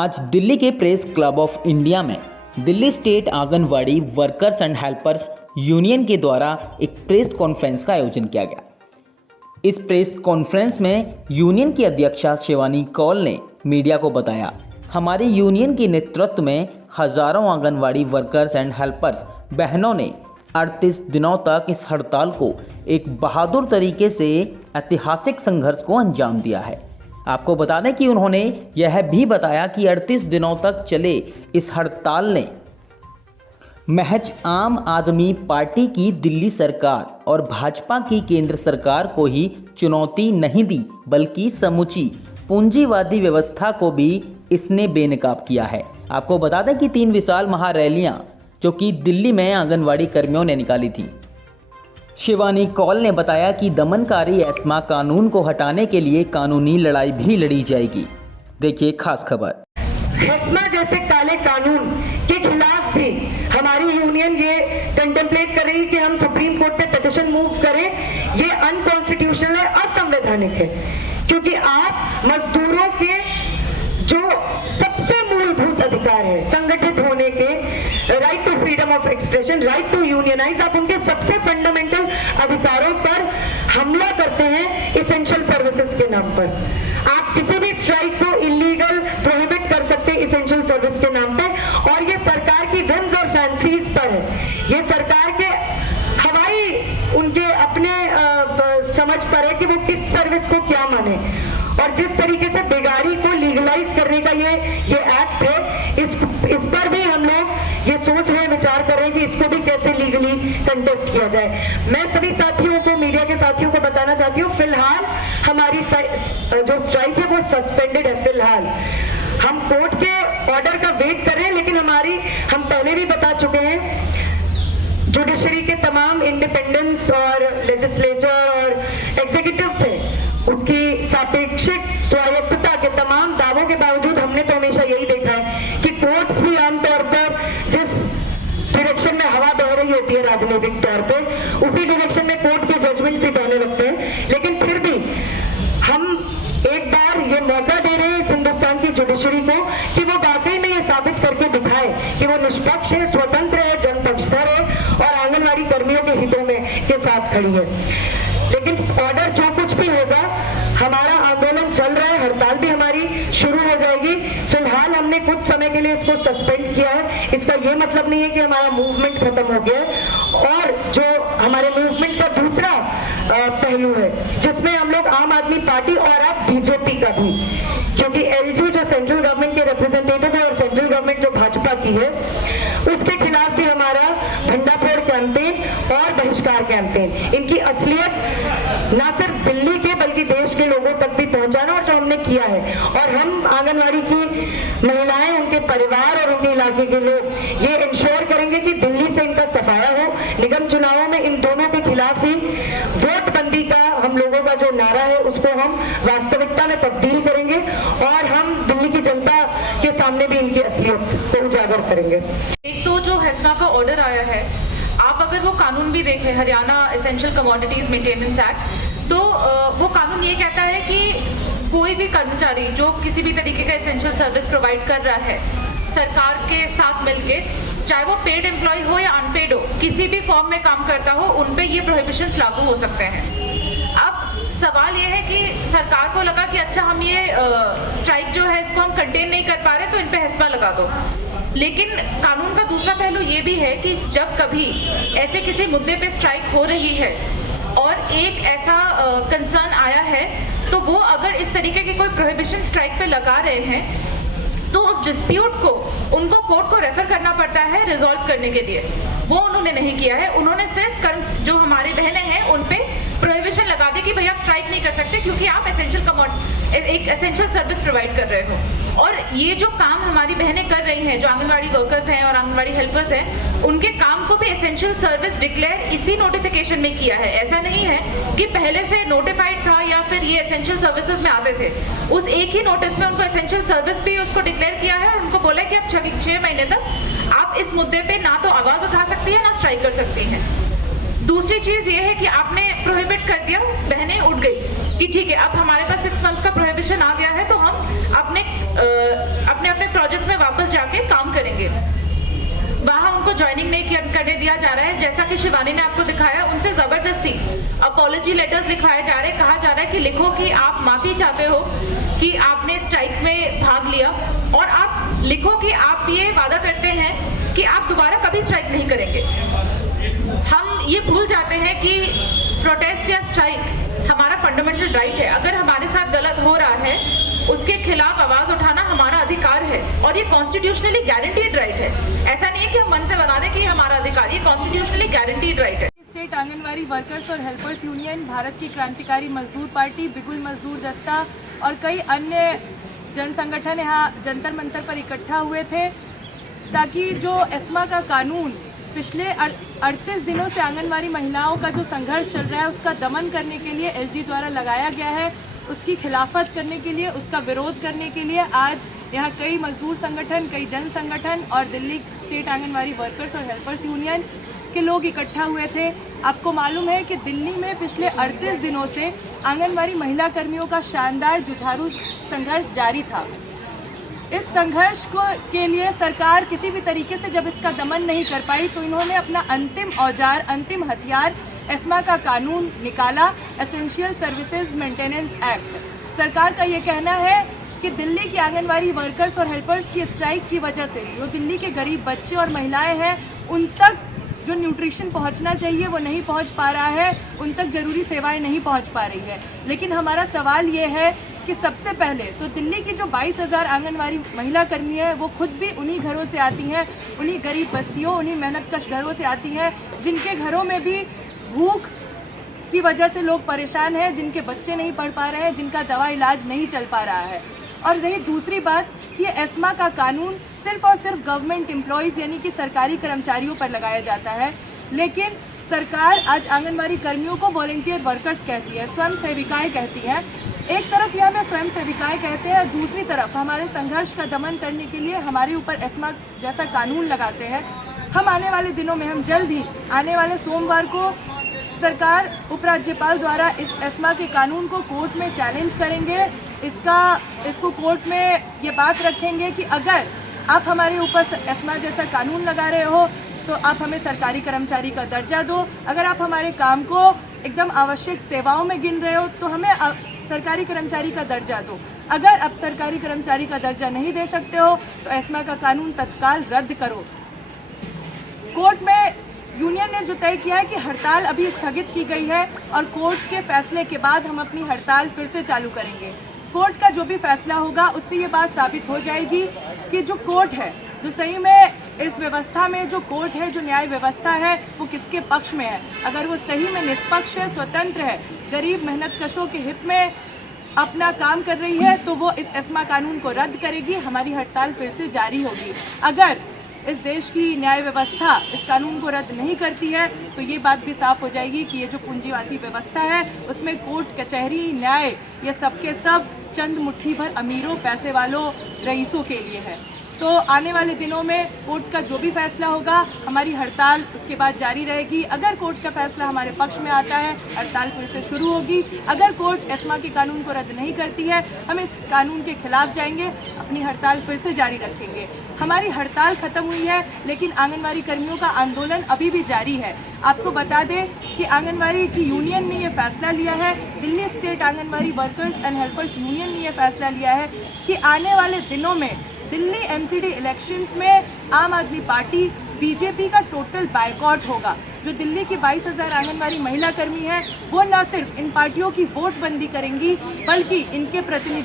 आज दिल्ली के press club of India में Delhi state anganwadi workers and helpers union के द्वारा एक प्रेस कॉन्फ्रेंस का आयोजन किया गया। इस प्रेस कॉन्फ्रेंस में यूनियन की अध्यक्षा शिवानी कौल ने मीडिया को बताया, हमारी यूनियन के नेतृत्व में हजारों आंगनवाड़ी वर्कर्स एंड हेल्पर्स बहनों ने 38 दिनों तक इस हड़ताल को एक बहादुर तरीके से ऐतिहासिक संघर्ष को अंजाम दिया है। आपको बता दें कि उन्होंने यह भी बताया कि 38 दिनों तक चले इस हड़ताल ने महज आम आदमी पार्टी की दिल्ली सरकार और भाजपा की केंद्र सरकार को ही चुनौती नहीं दी, बल्कि समूची पूंजीवादी व्यवस्था को भी इसने बेनकाब किया है। आपको बता दें कि 3 विशाल महारैलियां जो कि दिल्ली में आंगनवाड़ी कर्मियों ने निकाली थी। शिवानी कौल ने बताया कि दमनकारी एस्मा कानून को हटाने के लिए कानूनी लड़ाई भी लड़ी जाएगी। देखिए खास खबर। एस्मा जैसे काले कानून के खिलाफ भी हमारी यूनियन ये कंटेम्पलेट कर रही है कि हम सुप्रीम कोर्ट पे पिटीशन मूव करें। ये अनकॉन्स्टिट्यूशनल है, असंवैधानिक है, क्योंकि आप मजदूरों के जो सबसे मूलभूत अधिकार है, संगठित होने के, right to freedom of expression, right to unionise, आप उनके सबसे फंडामेंटल अधिकारों पर हमला करते हैं इसेंशियल सर्विसेज के नाम पर। आप किसी भी स्ट्राइक को इलीगल प्रोहिबिट कर सकते हैं इसेंशियल सर्विस के नाम पे, और ये सरकार की विम्स और फैंसीज पर है। ये सरकार के हवाई उनके अपने समझ पर है कि वो किस सर्विस को क्या माने, और जिस तरीके से बेगारी को लीगलाइज करने का ये एक्ट है, इस पर भी हम लोग ये सोच रहे हैं, विचार कर रहे हैं कि इसको भी कैसे लीगली कंटेस्ट किया जाए। मैं सभी साथियों को, मीडिया के साथियों को बताना चाहती हूँ, फिलहाल हमारी जो स्ट्राइक है वो सस्पेंडेड है। फिलहाल हम कोर्ट के ऑर्डर का वेट कर रहे हैं, लेकिन हम पहले भी बता चुके हैं, जुडिशरी के तमाम इंडिपेंडेंस और लेजिस्लेचर और एग्जीक्यूटिव थे, उसकी सापेक्षिक स्वायत्तता के तमाम दावों के बावजूद हमने तो हमेशा यही देखा है कि कोर्ट्स भी आमतौर पर जिस डायरेक्शन में हवा बह रही होती है राजनीतिक तौर पे, उसी डायरेक्शन में कोर्ट के जजमेंट्स भी बहने लगते हैं। लेकिन फिर भी हम एक बार ये मौका दे रहे हैं हिंदुस्तान की जुडिशरी को कि वो वाकई में ये साबित करके दिखाए कि वो निष्पक्ष है, स्वतंत्र है, जनपक्षधर है और आंगनवाड़ी कर्मियों के हितों में के साथ खड़ी है। लेकिन ऑर्डर जो कुछ भी होगा, हमारा आंदोलन चल रहा है, हड़ताल भी हमारी शुरू हो जाएगी। फिलहाल हमने कुछ समय के लिए इसको सस्पेंड किया है। इसका ये मतलब नहीं है कि हमारा मूवमेंट खत्म हो गया है। और जो हमारे मूवमेंट का दूसरा पहलू है, जिसमें हम लोग आम आदमी पार्टी और अब बीजेपी का भी, क्योंकि एलजी जो सेंट्रल गवर्नमेंट के रिप्रेजेंटेटिव है और सेंट्रल गवर्नमेंट जो भाजपा की है, उसके खिलाफ भी हमारा भंडाफोड़ कैंपेन और बहिष्कार कैंपेन, इनकी असलियत ना सिर्फ दिल्ली के बल्कि देश के लोगों तक भी पहुंचाना, और जो हमने किया है। और हम आंगनवाड़ी की महिलाएं, उनके परिवार और उनके इलाके के लोग ये इंश्योर करेंगे कि दिल्ली से इनका सफाया हो। निगम चुनावों में इन दोनों के खिलाफ ही वोटबंदी का हम लोगों का जो नारा है उसको हम वास्तविकता में तब्दील करेंगे, और हम दिल्ली की जनता के सामने भी इनकी असलियत को उजागर करेंगे। एक तो जो हेस्मा का ऑर्डर आया है, आप अगर वो कानून भी देखें, Haryana essential commodities maintenance act, तो वो कानून ये कहता है कि कोई भी कर्मचारी जो किसी भी तरीके का एसेंशियल सर्विस प्रोवाइड कर रहा है सरकार के साथ मिलके, चाहे वो पेड एम्प्लॉय हो या अनपेड हो, किसी भी फॉर्म में काम करता हो, उन पे ये प्रोहिबिशंस लागू हो सकते हैं। अब सवाल ये है कि सरकार को लगा कि अच्छा, हम ये स्ट्राइक जो है इसको हम कंटेन नहीं कर पा रहे, तो इन पे हेस्मा लगा दो। लेकिन कानून का दूसरा पहलू ये भी है कि जब कभी ऐसे किसी मुद्दे पे स्ट्राइक हो रही है और एक ऐसा कंसर्न आया है, तो वो अगर इस तरीके की कोई प्रोहिबिशन स्ट्राइक पे लगा रहे हैं, तो उस डिस्प्यूट को उनको कोर्ट को रेफर करना पड़ता है रिजॉल्व करने के लिए। वो उन्होंने नहीं किया है। उन्होंने सिर्फ जो हमारी बहनें हैं उन पे प्रोहिबिशन लगा दी कि भैया आप स्ट्राइक नहीं कर सकते क्योंकि आप एक एसेंशियल सर्विस प्रोवाइड कर रहे हो। और ये जो काम हमारी बहनें कर रही हैं, जो आंगनवाड़ी वर्कर्स हैं और आंगनवाड़ी हेल्पर्स हैं, उनके काम को भी एसेंशियल सर्विस डिक्लेयर इसी नोटिफिकेशन में किया है। ऐसा नहीं है कि पहले से नोटिफाइड था या फिर ये एसेंशियल सर्विसेज में आते थे। उस एक ही नोटिस में उनको एसेंशियल सर्विस भी उसको डिक्लेयर किया है और उनको बोला कि आप 6 महीने तक आप इस मुद्दे पे ना तो आवाज उठा सकती है ना स्ट्राइक कर सकती हैं। दूसरी चीज ये है कि आपने प्रोहिबिट कर दिया, बहनें उठ गई कि ठीक है अब हमारे पास 6 मंथ का प्रोहिबिशन आ गया है, तो हम अपने कॉलेज में वापस जाके काम करेंगे। वहां उनको ज्वाइनिंग नहीं करने दिया जा रहा है, जैसा कि शिवानी ने आपको दिखाया। उनसे जबरदस्ती अपॉलॉजी लेटर्स लिखवाए जा रहे हैं, कहा जा रहा है कि लिखो कि आप माफी चाहते हो कि आपने स्ट्राइक में भाग लिया, और आप लिखो कि आप ये वादा करते हैं कि आप दोबारा कभी स्ट्राइक नहीं करेंगे। हम ये भूल जाते हैं कि प्रोटेस्ट या स्ट्राइक हमारा फंडामेंटल राइट है। अगर हमारे साथ गलत हो रहा है, उसके खिलाफ आवाज उठाना हमारा अधिकार है, और ये कॉन्स्टिट्यूशनली गारंटीड राइट है। ऐसा नहीं है कि हम मन से बता दें कि हमारा अधिकार, ये कॉन्स्टिट्यूशनली गारंटीड राइट है। स्टेट आंगनवाड़ी वर्कर्स और हेल्पर्स यूनियन, भारत की क्रांतिकारी मजदूर पार्टी, बिगुल मजदूर दस्ता और कई अन्य जन संगठन यहाँ जंतर मंतर पर इकट्ठा हुए थे, ताकि जो एस्मा का कानून पिछले 38 दिनों से आंगनवाड़ी महिलाओं का जो संघर्ष चल रहा है उसका दमन करने के लिए एलजी द्वारा लगाया गया है, उसकी खिलाफत करने के लिए, उसका विरोध करने के लिए आज यहाँ कई मजदूर संगठन, कई जन संगठन और दिल्ली स्टेट आंगनवाड़ी वर्कर्स और हेल्पर्स यूनियन के लोग इकट्ठा हुए थे। आपको मालूम है कि दिल्ली में पिछले 38 दिनों से आंगनवाड़ी महिला कर्मियों का शानदार जुझारू संघर्ष जारी था। इस संघर्ष के लिए सरकार किसी भी तरीके से जब इसका दमन नहीं कर पाई, तो इन्होंने अपना अंतिम औजार, अंतिम हथियार एस्मा का कानून निकाला, एसेंशियल सर्विसेज मेंटेनेंस एक्ट। सरकार का ये कहना है कि दिल्ली की आंगनवाड़ी वर्कर्स और हेल्पर्स की स्ट्राइक की वजह से जो दिल्ली के गरीब बच्चे और महिलाएं हैं, उन तक जो न्यूट्रिशन पहुंचना चाहिए वो नहीं पहुंच पा रहा है, उन तक जरूरी सेवाएं नहीं पहुंच पा रही है। लेकिन हमारा सवाल ये है कि सबसे पहले तो दिल्ली की जो 22,000 आंगनवाड़ी महिला कर्मी है, वो खुद भी उन्हीं घरों से आती हैं, उन्हीं गरीब बस्तियों, उन्हीं मेहनतकश घरों से आती हैं, जिनके घरों में भी भूख की वजह से लोग परेशान हैं, जिनके बच्चे नहीं पढ़ पा रहे हैं, जिनका दवा इलाज नहीं चल पा रहा है। और रही दूसरी बात, ये एस्मा का कानून सिर्फ और सिर्फ गवर्नमेंट एम्प्लॉयज यानी कि सरकारी कर्मचारियों पर लगाया जाता है, लेकिन सरकार आज आंगनवाड़ी कर्मियों को वॉलंटियर वर्कर्स कहती है, स्वयं सेविकाएं कहती है। एक तरफ यह हमें स्वयं सेविकाएं कहते हैं, और दूसरी तरफ हमारे संघर्ष का दमन करने के लिए हमारे ऊपर एस्मा जैसा कानून लगाते हैं। हम आने वाले दिनों में, हम जल्द ही आने वाले सोमवार को सरकार उपराज्यपाल द्वारा इस एस्मा के कानून को कोर्ट में चैलेंज करेंगे। इसको कोर्ट में ये बात रखेंगे कि अगर आप हमारे ऊपर एस्मा जैसा कानून लगा रहे हो तो आप हमें सरकारी कर्मचारी का दर्जा दो, अगर आप हमारे काम को एकदम आवश्यक सेवाओं में गिन रहे हो तो हमें सरकारी कर्मचारी का दर्जा दो। अगर आप सरकारी कर्मचारी का दर्जा नहीं दे सकते हो तो एस्मा का कानून तत्काल रद्द करो। कोर्ट में यूनियन ने जो तय किया है कि हड़ताल अभी स्थगित की गई है, और कोर्ट के फैसले के बाद हम अपनी हड़ताल फिर से चालू करेंगे। कोर्ट का जो भी फैसला होगा उससे ये बात साबित हो जाएगी कि जो कोर्ट है, जो सही में इस व्यवस्था में जो कोर्ट है, जो न्याय व्यवस्था है, वो किसके पक्ष में है। अगर वो सही में निष्पक्ष है, स्वतंत्र है, गरीब मेहनतकशों के हित में अपना काम कर रही है, तो वो इस एस्मा कानून को रद्द करेगी, हमारी हड़ताल फिर से जारी होगी। अगर इस देश की न्याय व्यवस्था इस कानून को रद्द नहीं करती है तो ये बात भी साफ हो जाएगी कि ये जो पूंजीवादी व्यवस्था है उसमें कोर्ट, कचहरी, न्याय ये सबके सब चंद मुट्ठी भर अमीरों, पैसे वालों, रईसों के लिए है। तो आने वाले दिनों में कोर्ट का जो भी फैसला होगा, हमारी हड़ताल उसके बाद जारी रहेगी। अगर कोर्ट का फैसला हमारे पक्ष में आता है, हड़ताल फिर से शुरू होगी। अगर कोर्ट एस्मा के कानून को रद्द नहीं करती है, हम इस कानून के खिलाफ जाएंगे, अपनी हड़ताल फिर से जारी रखेंगे। हमारी हड़ताल खत्म हुई है, लेकिन आंगनवाड़ी कर्मियों का आंदोलन अभी भी जारी है। आपको बता दें कि आंगनवाड़ी की यूनियन ने ये फैसला लिया है, Delhi state anganwadi workers and helpers union ने ये फैसला लिया है कि आने वाले दिनों में दिल्ली एमसीडी इलेक्शंस में आम आदमी पार्टी, बीजेपी का टोटल बायकॉट होगा। जो दिल्ली की 22,000 आंगनवाड़ी महिला कर्मी हैं, वो न सिर्फ इन पार्टियों की वोट बंदी करेंगी, बल्कि इनके प्रतिनिधि